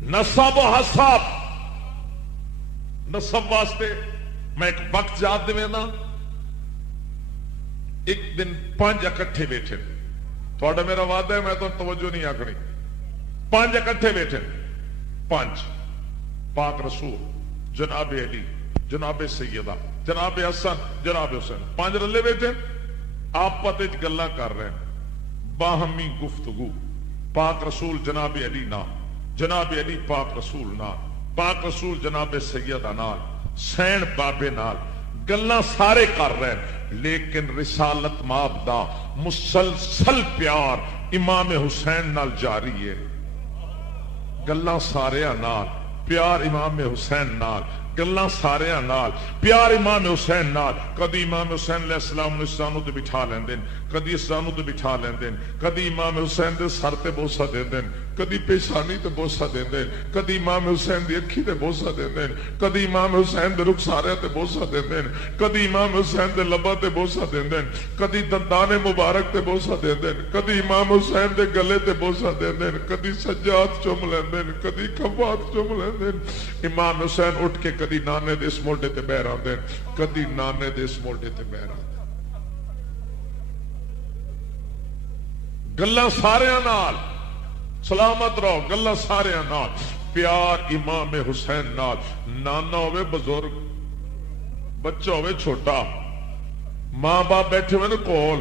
نسب و حساب نسب واسطے میں ایک وقت یاد دینا، ایک دن 5 اکٹھے بیٹھے، تھوڑا میرا وعدہ ہے میں تو توجہ نہیں آکڑی، 5 اکٹھے بیٹھے، 5 پاک رسول، جناب علی، جناب سیدہ، جناب حسن، جناب حسین، 5 رلے بیٹھے، آپ پتے گلا کر رہے ہیں، باہمی گفتگو، پاک رسول جناب علی نال، جناب علی پاک رسول نال، پاک رسول جناب سیدہ نال، سین بابے نال، گلا سارے کر رہے ہیں، لیکن رسالت ماب دا مسلسل پیار امام حسین نال جاری ہے، گلا سارے نال پیار امام حسین نال، گلا سارے نال پیار امام حسین نال، کدی امام حسین علیہ السلام نے سانو تے بٹھا لیندے، کدی سانو تے بٹھا لیندے، کدی امام حسین دے سر تے بوسہ دیندے، کدی پیشانی تے بوسہ دیندے، کدی امام حسین دی اکھی تے بوسہ دیندے، کدی امام حسین دے رخسارے تے بوسہ دیندے، کدی امام حسین دے لباں تے بوسہ دیندے، کدی دندان مبارک تے بوسہ دیندے، کدی امام حسین دے گلے تے بوسہ دیندے، کدی سجاد چوم لیندے، کدی کفات چوم لیندے، امام حسین اٹھ کے کدی نانے دے اس موڈے تے بہر آندے، کدی نانے دے اس موڈے تے بہر آندے، گلا سارے نال سلامت رہو، گلا سارے نال پیار امام حسین نال، نانا ہوئے بزرگ، بچہ ہوئے چھوٹا، ماں باپ بیٹھے ہوئے نا کول،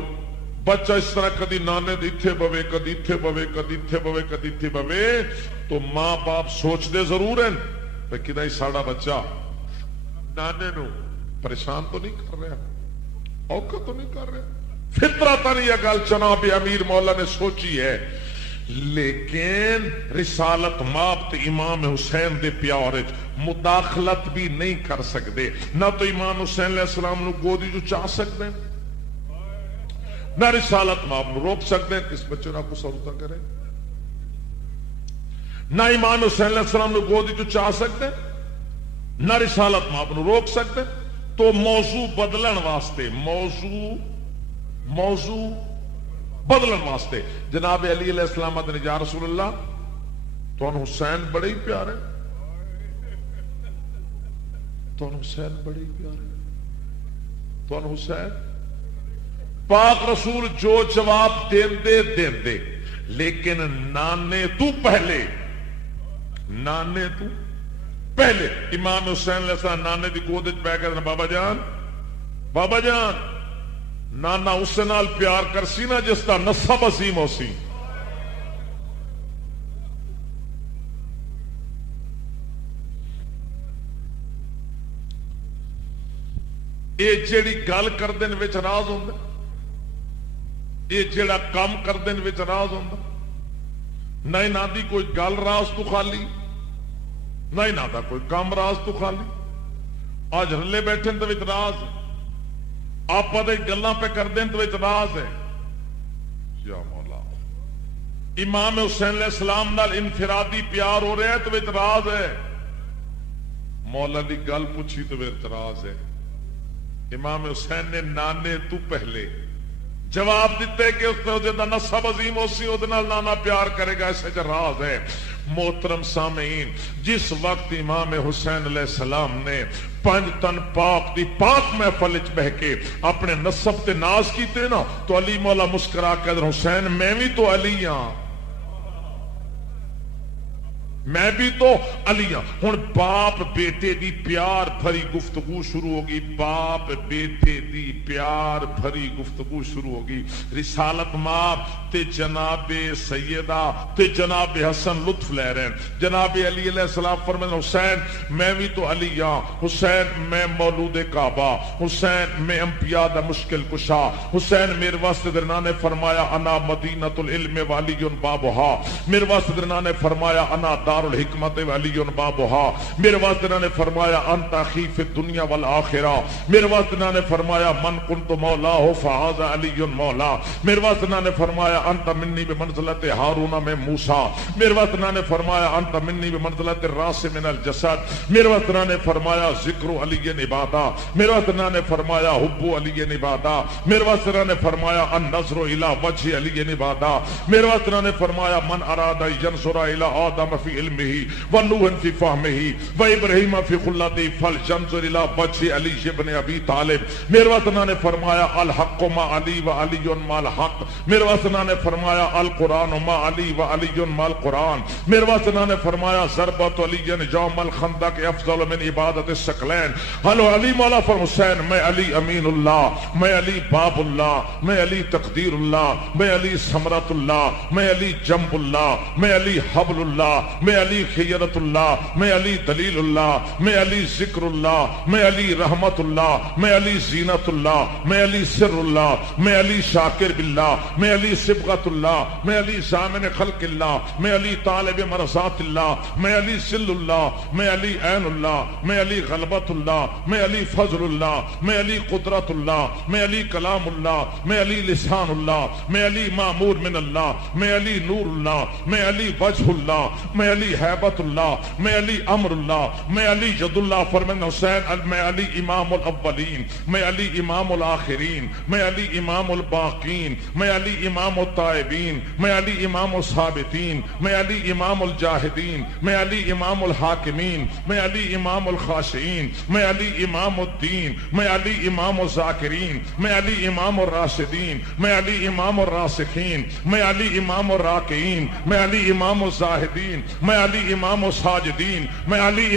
بچہ اس طرح کدی نانے دے اتھے بوے، کدی اتھے بوے، کدی اتھے بوے، کدی اتھے بوے، تو ماں باپ سوچ دے ضرور ہیں کہ کدھا ہی ساڑا بچہ نانے نو پریشان تو نہیں کر رہا، اوقات تو نہیں کر رہا، فطرتاً یہ گل جناب امیر مولا نے سوچی ہے، لیکن رسالت ماب تے امام حسین دے پیار مداخلت بھی نہیں کر سکتے، نہ تو امام حسین علیہ السلام نو گودی جو چاہ سکتے ہیں، نہ رسالت ماب نو روک سکتے ہیں، کس بچے نہ کو سلطہ کرے، نہ امام حسین علیہ السلام نو گودی جو چاہ سکتے ہیں، نہ رسالت ماب نو روک سکتے، تو موضوع بدلن واسطے، موضوع بدلن واسطے جناب علی علیہ السلام نے یا رسول اللہ تو ان حسین بڑے ہی پیارے، تو ان حسین بڑے ہی پیارے، تو ان حسین پاک رسول جو جواب دیندے لیکن نانے تو پہلے، نانے تو پہلے امام حسین علیہ السلام نانے دی گود وچ بیٹھ کے بابا جان، بابا جان، نانا اس نال پیار کر سی نا جس کا نسب عظیم ہو سی، یہ جیڑی گل کردن وچ راز ہوندا، یہ جیڑا کام کردن وچ راز ہوندا، نہ انہاں دی کوئی گل راز تو خالی، نہ انہاں دا کوئی کام راز تو خالی، آج رلے بیٹھے تو وچ راز ہے، آپ پتہ گلاں پہ کر دیں تو اعتراض ہے، یا مولا امام حسین علیہ السلام نال انفرادی پیار ہو رہا ہے تو اعتراض ہے، مولا دی گل پوچھی تو اعتراض ہے، امام حسین نے نانے تو پہلے جواب دیتے کہ اس نے دا نسب عظیم ہو سی وہ نانا پیار کرے گا، ایسے راز ہے۔ محترم سامعین، جس وقت امام حسین علیہ السلام نے 5 تن پاک دی پاک محفل وچ بہ کے اپنے نسب تے ناز کیتے نا تو علی مولا مسکرا کے حسین میں بھی تو علی ہاں، میں بھی تو علی ہاں۔ ہن باپ بیٹے دی پیار بھری گفتگو شروع ہوگی، باپ بیٹے دی پیار بھری گفتگو شروع ہوگی، رسالت ماں تے جناب سیدہ تے جناب حسن لطف لے رہے ہیں، جناب علی علیہ السلام فرمائے حسین میں بھی تو علی ہاں، حسین میں مولود کعبہ، حسین میں انبیاء دا مشکل کشا، حسین میرے واسطے درنا نے فرمایا انا مدینۃ العلم والی بابھا، میرے واسطے درنا نے فرمایا انا دار الحکمت والی بابھا، میرے واسطے درنا نے فرمایا انت اخی فی الدنیا والآخرہ، میرے واسطے درنا نے فرمایا من کنت مولا فہذا علی مولا، میرے واسطے درنا نے فرمایا انت منی بمنزلت ہارون میں موسیٰ، میرے واسطے درنا نے فرمایا انت منی بمنزلت الراس من الجسد، میرے واسطے درنا نے فرمایا ذکر علی عبادہ، میرے واسطے درنا نے فرمایا حب علی عبادہ، میرے واسطے درنا نے فرمایا النظر الی وجہ علی عبادہ، میرے واسطے درنا نے فرمایا من اراد ینظر الی آدم فی علمه ونوح في فهمه وابراہیم فی خلته فلينظر الى وجه علی ابن ابی طالب. میرے وطنہ نے فرمایا الحق مع علی و علی مع الحق. میرے وطنہ نے فرمایا القرآن مع علی و علی مع القرآن. میرے وطنہ نے فرمایا ضربت علی یوم الخندق افضل من عبادت الثقلین. ہلو علی مولا فر حسین، میں علی امین اللہ، میں علی باب اللہ، میں علی تقدیر اللہ، میں علی ثمرۃ اللہ، میں علی جنب اللہ، میں علی حبل اللہ، میں علی خیرت اللہ، میں علی دلیل اللہ، میں علی ذکر اللہ، میں علی رحمت اللہ، میں علی زینت اللہ، میں علی سر اللہ، میں علی شاکر باللہ، میں علی صبغت اللہ، میں علی ضامن خلق اللہ، میں علی طالب مرضات اللہ، میں علی ذل اللہ، میں علی عین اللہ، میں علی غلبت اللہ، میں علی فضل اللہ، میں علی قدرت اللہ، میں علی کلام اللہ، میں علی لسان اللہ، میں علی معمور من اللہ، میں علی نور اللہ، میں علی وجہ اللہ، میں علی حیبت اللہ، میں علی امر اللہ، میں علی جد اللہ. فرمان حسین میں علی امام الاولین، میں علی امام الآخرین، میں علی امام الباقین، میں علی امام التائبین، میں علی امام الثابتین، میں علی امام الجاہدین، میں علی امام الحاکمین، میں علی امام الخاشعین، میں علی امام الدین، میں علی امام الذاکرین، میں علی امام الراشدین، میں علی امام الراسخین، میں علی امام الراکعین، میں علی امام الزاہدین، میں علی امام الساجدین، میں علی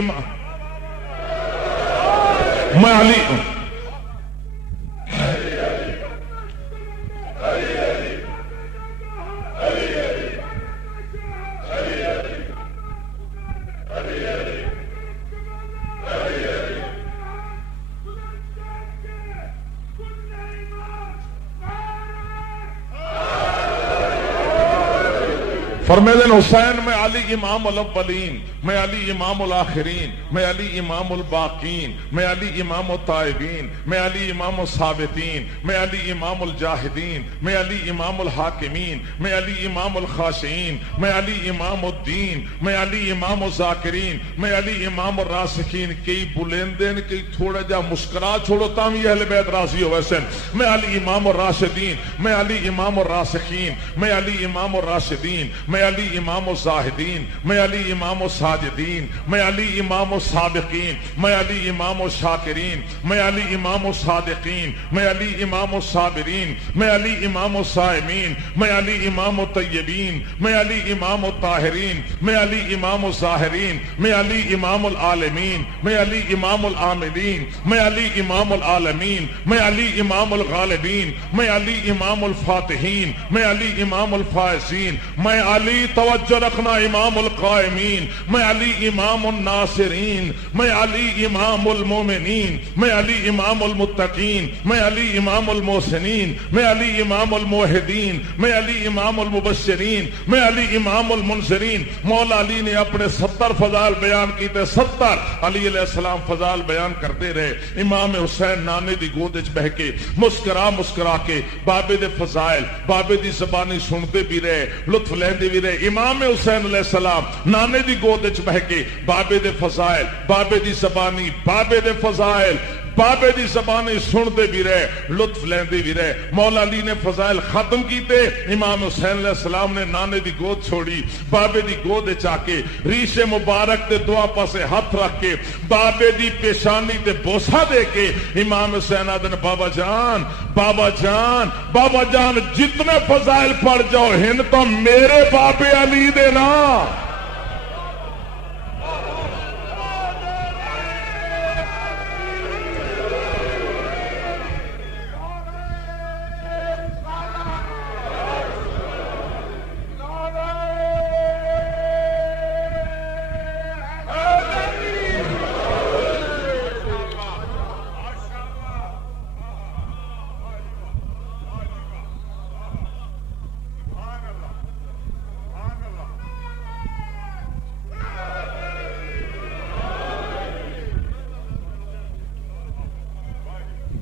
فرمیدن حسین میں علی امام الاولین، میں علی امام الآخرین، میں علی امام الباقین، میں علی امام التائبین، میں علی امام الثابتین، میں علی امام الجاہدین، میں علی امام الحاکمین، میں علی امام الخاشعین، میں علی امام الدین، میں علی امام الذاکرین، میں علی امام الراسخین. کئی بلندین کئی تھوڑا جا مسکرا چھوڑو تام یہ اہل بیت راضی ہو. ویسے میں علی امام الراشدین، میں علی امام الراسخین، میں علی امام الراشدین، میں علی امام الزاہدین، میں علی امام الساجدین، میں علی امام السابقین، میں علی امام الشاکرین، میں علی امام الصادقین، میں علی امام الصابرین، میں علی امام الصائمین، میں علی امام الطیبین، میں علی امام الطاہرین، میں علی امام الظاہرین، میں علی امام العالمین، میں علی امام العاملین، میں علی امام العالمین، میں علی امام الغالبین، میں علی امام الفاتحین، میں علی امام الفائزین، میں علی توجہ رکھنا امام القائمین، میں علی امام الناصرین، میں علی امام المومنین، میں علی امام المتقین، میں علی امام المحسنین، میں علی امام الموحدین، میں علی امام المبشرین، میں علی امام المنذرین. مولا علی نے اپنے 70 فضائل بیان کیتے، 70 علی علیہ السلام فضائل بیان کرتے رہے. امام حسین نانے دی گود وچ بہ کے مسکرا کے بابے دے فضائل بابے دی زبانی سنتے بھی رہے، لطف لیندے بھی رہے. امام حسین علیہ السلام نانے دی گود وچ بہ کے بابے دے فضائل بابے دی زبانی بابے دے فضائل بابے دی زبانی سنتے بھی رہے، لطف لیندے بھی رہے. مولا علی نے فضائل ختم کیتے، امام حسین علیہ السلام نے نانے دی گود چھوڑی، بابے دی گود چا کے ریش مبارک تے دعا پاسے ہاتھ رکھ کے بابے دی پیشانی تے بوسا دے کے امام حسین آدن بابا جان بابا جان بابا جان جتنے فضائل پڑھ جاؤ ہن تو میرے بابے علی دے نا.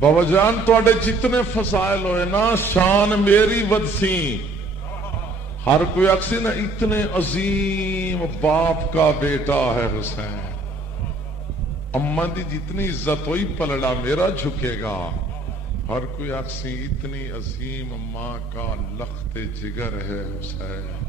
بابا جان تواڈے جتنے فضائل ہوئے نا شان میری ودسی. ہر کوئی اکسی نا اتنے عظیم باپ کا بیٹا ہے حسین. اماں دی جتنی عزت ہوئی پلڑا میرا جھکے گا. ہر کوئی اکسی اتنی عظیم ماں کا لخت جگر ہے حسین.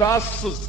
10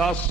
10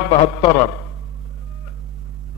72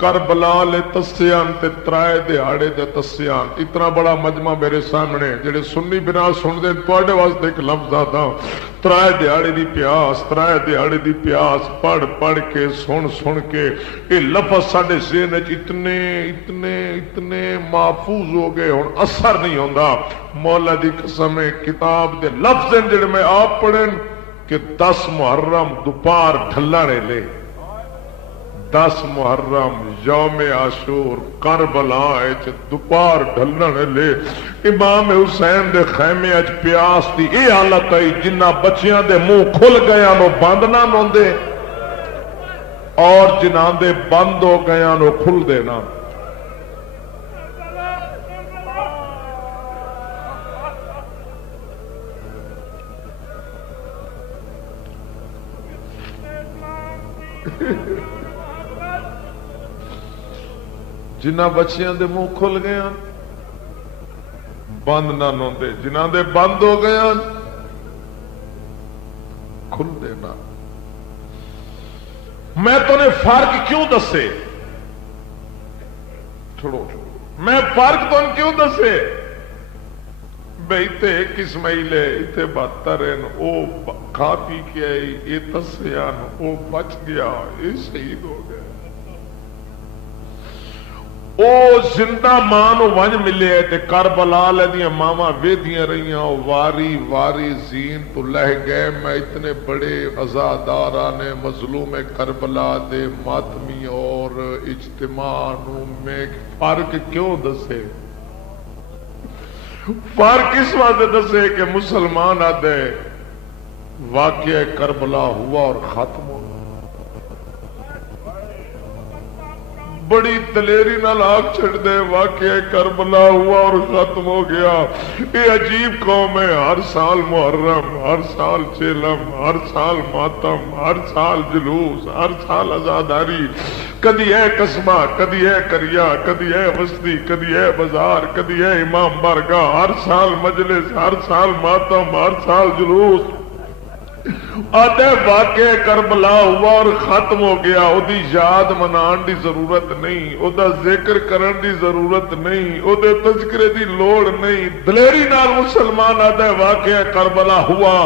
کربلا لے تسیان تے ترائے دیہاڑے دے تسیان. اتنا بڑا مجمع میرے سامنے جڑے سنی بنا سن دے تواڈے واسطے ایک لفظ آتا ترائے دیہاڑے دی پیاس ترائے دیہاڑے دی پیاس پڑھ پڑھ کے سن کے یہ لفظ ساڈے ذہن وچ اتنے اتنے اتنے محفوظ ہو گئے ہن اثر نہیں ہوندا. مولا دی قسم ہے کتاب دے لفظ جڑے میں آپ پڑھن کہ 10 محرم دوپہر ڈھلنے لے 10 محرم یوم عاشور کربلا دوپہر ڈھلنے لے امام حسین دے خیمے اچ پیاس دی اے حالت آئی جنہ بچیاں دے منہ کھل گیا نو بند نہ ہوندے اور جنہاں دے بند ہو گیا نو کھل دینا. جنہ بچیاں دے منہ کھل گیا بند نہ ہوندے جنہاں دے بند ہو گیا کھل دینا. میں تو نے فرق کیوں دسے چھوڑو میں فرق تو کیوں دسے بھئی تے ایک اسماعیل ہے اتنے 72 او کھا پی کے آئی یہ تسیان او بچ گیا یہ شہید ہو گیا. او زندہ ماں نو ونج ملے تے کربلا لے ماما ویدیاں رہیاں واری واری زین تو لہ گئے. میں اتنے بڑے عزادارانے مظلوم کربلا دے ماتمی اور اجتماع نو میں فرق کیوں دسے فرق اس واسطے دسے کہ مسلمان آدھے واقعہ کربلا ہوا اور ختم ہو بڑی دلیری نال آگ چھڑ دے واقعہ کربلا ہوا اور ختم ہو گیا. یہ عجیب قوم ہے ہر سال محرم ہر سال چیلم ہر سال ماتم ہر سال جلوس ہر سال عزاداری کدی ہے قصبہ کدی ہے کریا کدی ہے وسطی کدی ہے بازار کدی ہے امام بارگاہ ہر سال مجلس ہر سال ماتم ہر سال جلوس. آدھے واقع کربلا ہوا اور ختم ہو گیا او دی یاد منان دی ضرورت نہیں او دا ذکر کرن دی ضرورت نہیں او دے تذکرے دی لوڑ نہیں. دلیری نال مسلمان آدھے واقع کربلا ہوا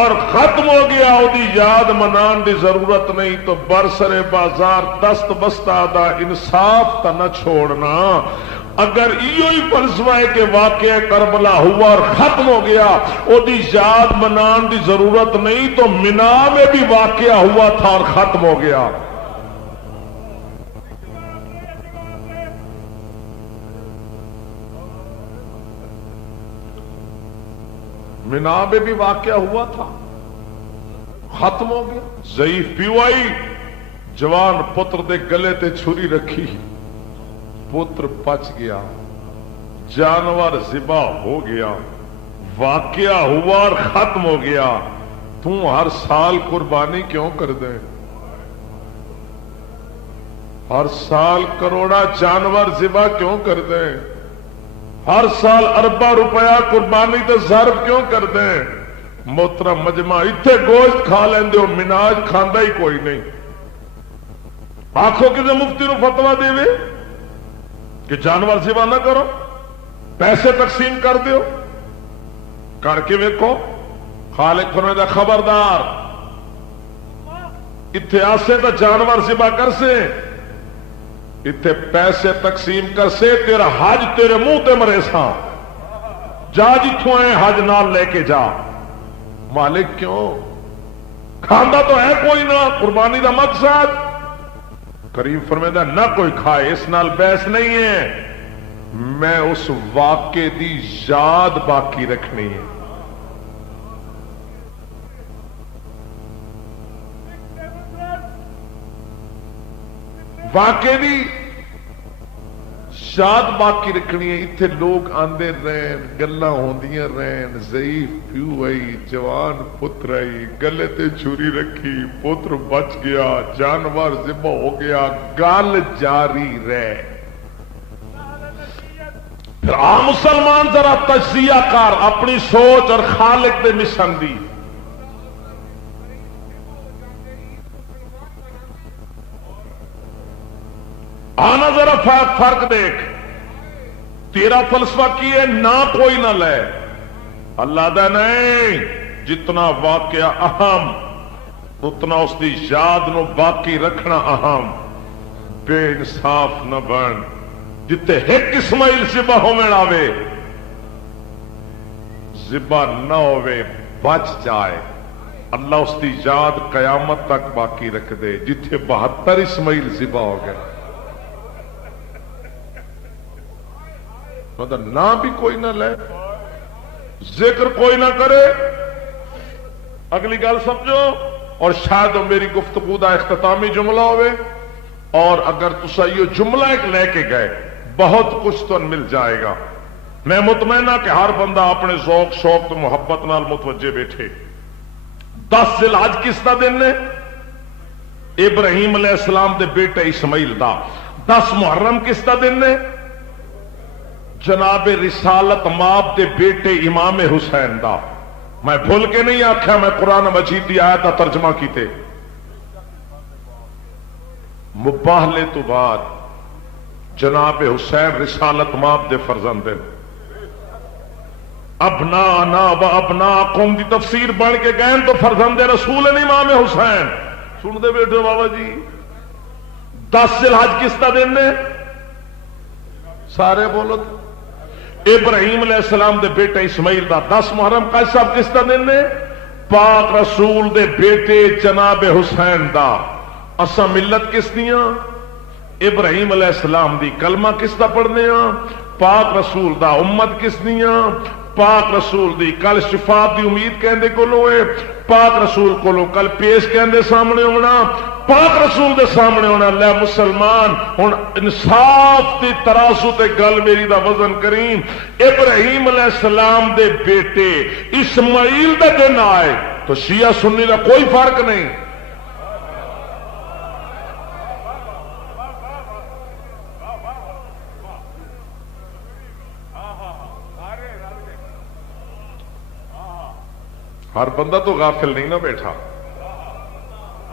اور ختم ہو گیا او دی یاد منان دی ضرورت نہیں تو برسر بازار دست بستہ دا انصاف تا نہ چھوڑنا. اگر ایو ہی فلسفہ ہے کہ واقعہ کربلا ہوا اور ختم ہو گیا او دی یاد منان دی ضرورت نہیں تو منا میں بھی واقعہ ہوا تھا اور ختم ہو گیا. منا میں بھی واقعہ ہوا تھا ختم ہو گیا. ضعیف پیو آئی جوان پتر دے گلے تے چھری رکھی پتر بچ گیا جانور ذبح ہو گیا واقعہ ہوا اور ختم ہو گیا. تو ہر سال قربانی کیوں کر دیں ہر سال کروڑا جانور ذبح کیوں کر دیں ہر سال اربا روپیہ قربانی تے ضرب کیوں کر دیں. محترم مجمع اتنے گوشت کھا لیندے ہو مناج کھاندا ہی کوئی نہیں. آنکھوں کسی مفتی نو فتوا دے کہ جانور ذبح نہ کرو پیسے تقسیم کر دیو کر کے ویکھو. خالق فرمائے خبردار اتنے آسے تو جانور ذبح کر سے اتنے پیسے تقسیم کر سے تیرا حج تیرے منہ تے مرے سا جا جتوں آئے حج نال لے کے جا. مالک کیوں کھانا تو ہے کوئی نہ قربانی دا مقصد. کریم فرمائے نہ کوئی کھائے اس نال بحث نہیں ہے میں اس واقعے دی یاد باقی رکھنی ہے. واقعے دی یاد باقی رکھنی ہے. اتنے لوگ آندے رہن گلاں ہوندیاں رہن ضعیف پیو آئی جوان پتر آئی گلے تے چھری رکھی پتر بچ گیا جانور ذبح ہو گیا گل جاری رہ. پھر عام مسلمان ذرا تجزیہ کر اپنی سوچ اور خالق دے مشن دی. آنا ذرا فرق دیکھ، تیرا فلسفہ کی ہے نہ کوئی نہ لے، اللہ دا نہیں، جتنا واقعہ اہم اتنا اس دی یاد نو باقی رکھنا اہم، بے انصاف نہ بن، جتے ایک اسماعیل ذبح ہونے آوے ذبح نہ ہوئے بچ جائے، اللہ اس دی یاد قیامت تک باقی رکھ دے، جتھے 72 اسماعیل ذبح ہو گئے مطلب نہ بھی کوئی نہ لے، ذکر کوئی نہ کرے، اگلی گل سمجھو، اور شاید میری گفتگو دا اختتامی جملہ ہوئے، اور اگر تسا یہ جملہ ایک لے کے گئے بہت کچھ تو مل جائے گا۔ میں مطمئن ہاں کہ ہر بندہ اپنے ذوق شوق تو محبت نال متوجہ بیٹھے۔ 10 ذی الحج کس دا دن نے؟ ابراہیم علیہ السلام دے بیٹے اسماعیل دا۔ 10 محرم کس دا دن نے؟ جناب رسالت ماب دے بیٹے امام حسین دا۔ میں بھول کے نہیں آکھیا، میں قرآن مجید دی آیت دا ترجمہ کیتے۔ مباہلے تو بعد جناب حسین رسالت ماب دے فرزند ہیں۔ ابنانا و ابناکم دی تفسیر بن کے گئے تو فرزند رسول ہیں امام حسین۔ سن دے بیٹھے بابا جی، 10 ذی الحج کس دا دن نے؟ سارے بولو تو ابراہیم علیہ السلام دے بیٹے اسماعیل دا۔ 10 محرم کا صاحب کس دا دن نے؟ پاک رسول دے بیٹے جناب حسین دا۔ اسا ملت کس دیاں؟ ابراہیم علیہ السلام دی۔ کلمہ کس دا پڑھنے ہاں؟ پاک رسول دا۔ امت کس دیاں؟ پاک رسول دی۔ کل شفاعت دی امید کہندے کولو ہے پاک رسول کولو، کل پیش کہندے سامنے ہونا پاک رسول دے سامنے ہونا۔ لے مسلمان ہن انصاف دی ترازو تے گل میری دا وزن کریم، ابراہیم علیہ السلام دے بیٹے اسماعیل دا دن آئے تو شیعہ سنی دا کوئی فرق نہیں۔ ہر بندہ تو غافل نہیں نہ بیٹھا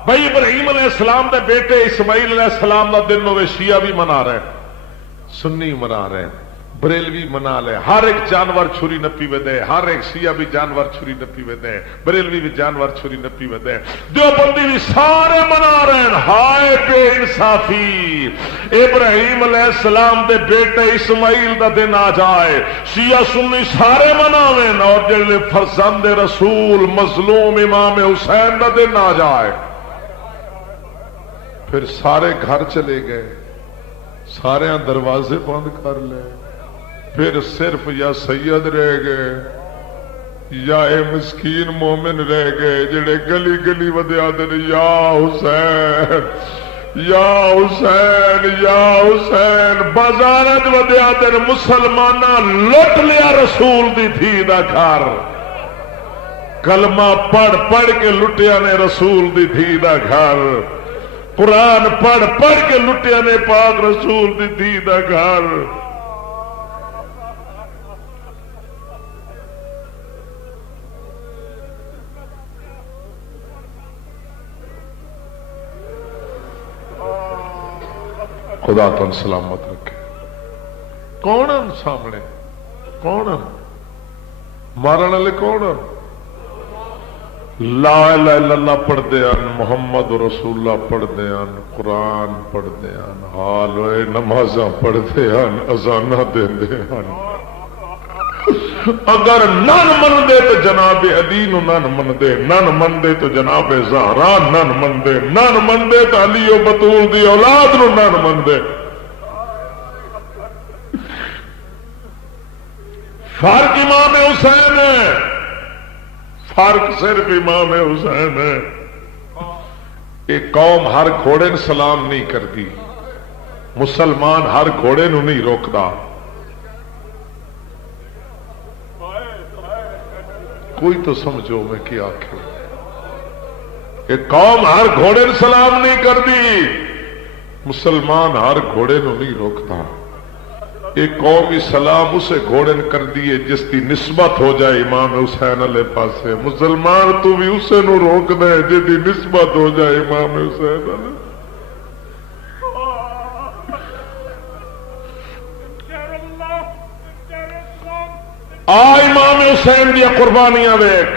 بھائی، ابراہیم علیہ السلام دے بیٹے اسماعیل علیہ السلام دا دن ہوئے شیعہ بھی منا رہے، سنی منا رہے، بریلوی منا لے، ہر ایک جانور چھری نپی وے دے، ہر ایک شیعہ بھی جانور چھری نپی وے دے، بریلوی بھی جانور چھری نپی وے دے، دیوبندی بھی سارے منا رہے ہیں۔ ہائے بے انصافی، ابراہیم علیہ السلام دے بیٹے اسماعیل دا دن آ جائے شیعہ سنی سارے مناویں، اور جڑے فرزند رسول مظلوم امام حسین دا دن آ جائے پھر سارے گھر چلے گئے، سارے دروازے بند کر لے، پھر صرف یا سید رہ گئے یا اے مسکین مومن رہ گئے جڑے گلی گلی ودیا دن یا حسین یا حسین یا حسین، بازارت ودیا دن مسلمانہ لٹ لیا رسول دی تھی دا گھر، کلمہ پڑھ پڑھ کے لٹیا نے رسول دی تھی دا گھر، قرآن پڑھ پڑھ کے لٹیا نے پاک رسول دی تھی دا گھر۔ خدا تن سلامت رکھے۔ کون ہم سامنے؟ کون ہم مارن والے؟ کون ہم؟ لا الہ الا اللہ پڑھتے ہیں، محمد رسول اللہ پڑھتے ہیں، قرآن پڑھتے ہیں، حال ہوئے نمازاں پڑھتے ہیں، اذاناں دیندے ہیں۔ اگر نن من دے تو جناب علی نو نن من دے، نن من دے تو جناب زہرا نن من دے، نن من دے تو علی و بطول دی اولاد نو نن من دے۔ فرق امام حسین ہے، فرق صرف امام حسین ہے۔ ایک قوم ہر گھوڑے نے سلام نہیں کرتی، مسلمان ہر گھوڑے نو نہیں روکدا۔ کوئی تو سمجھو میں کیا آکھوں۔ ایک قوم ہر گھوڑے نے سلام نہیں کرتی، مسلمان ہر گھوڑے نو نہیں روکتا۔ ایک قومی سلام اسے گھوڑے نے کر دیے جس کی نسبت ہو جائے امام حسین علیہ پاسے، مسلمان تو بھی اسے نو روک دے جس کی نسبت ہو جائے امام حسین علیہ۔ امام حسین دیا قربانیاں ویکھ،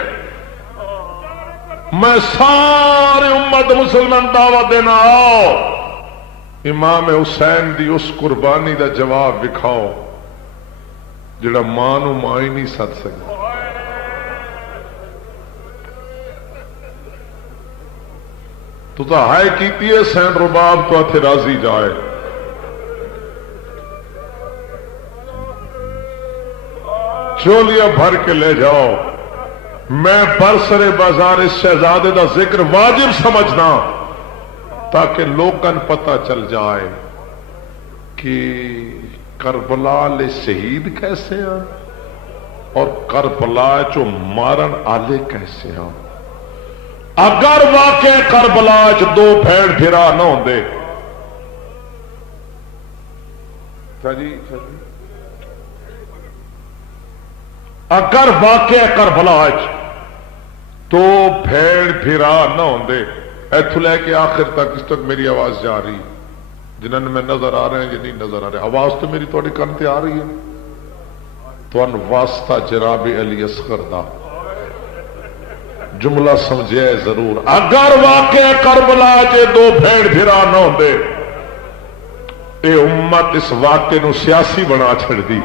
میں سارے امت مسلمان دعوت دینا، آؤ امام حسین دی اس قربانی دا جواب وکھاؤ جڑا ماں نو ماں ہی نہیں سد سکتا۔ تو ہائے کیتی ہے سین رباب تو اتھے راضی جائے، چولیاں بھر کے لے جاؤ۔ میں برسر بازار اس شہزادے دا ذکر واجب سمجھنا تاکہ لوگن پتہ چل جائے کہ کربلا لے شہید کیسے ہیں اور کربلا چو مارن آلے کیسے ہیں۔ اگر واقع کربلا چ دو بھیڑ پھرا نہ ہوندے اگر واقع کربلا چ تو بھیڑ پھرا نہ ہوندے، ایتھوں لے کے آخر تک اس تک میری آواز جا رہی، جنہوں نے میں نظر آ رہے ہیں یا نہیں نظر آ رہے، آواز تو میری تھوڑی کن تے آ رہی ہے تو واسطہ جناب علی اصغر دا جملہ سمجھے ضرور، اگر واقع کربلا چ دو بھیڑ پھرا نہ ہوندے اے امت اس واقعے نو سیاسی بنا چھڑ دی۔